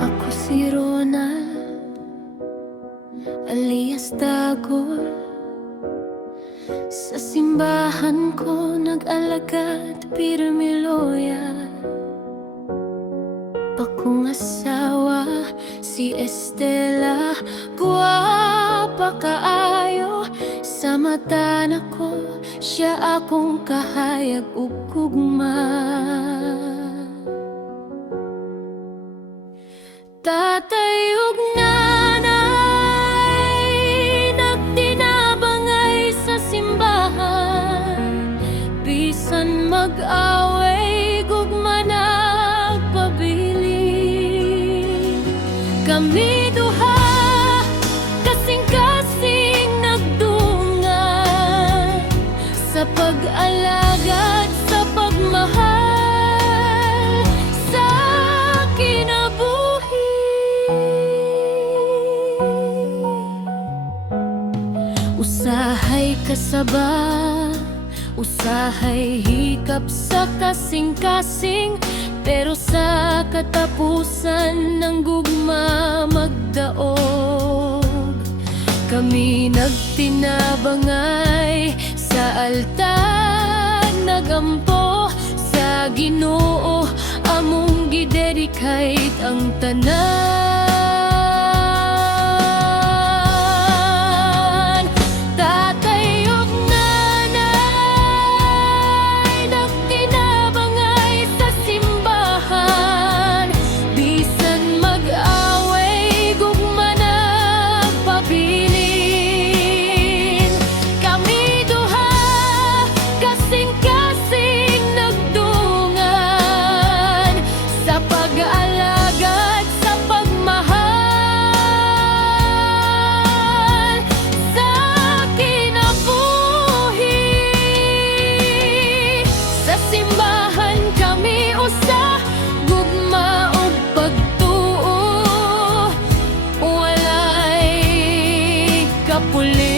Ako si Ronald, alias Dagol. Sa simbahan ko nag-alagad, pirmi loyal. Pakong asawa si Estela, guwapa kaayo. Sa mata na ko, siya akong kahayag ug gugma. Tatay ug nanay nagtinabangay sa simbahan, bisan mag-away gugma nagpabilin. Kami duha kasing-kasing nagdungan sa pag-alagad, sa pagmahal sa kinabuhi. Usahay kasaba, usahay hikap sa kasing-kasing, pero sa katapusan ng gugma magdaog. Kami nagtinabangay sa altar, nagampo sa Ginoo, among gidedicate ang tanan. Tatay ug nanay nagtinabangay sa simbahan, bisan mag-away gugma nagpabilin. Kami duha kasing-kasing nagdungan sa pag-alagad, sa pagmahal sa kinabuhi. Sa simbahan kami usa, gugma ug pagtuo, walay kapuli.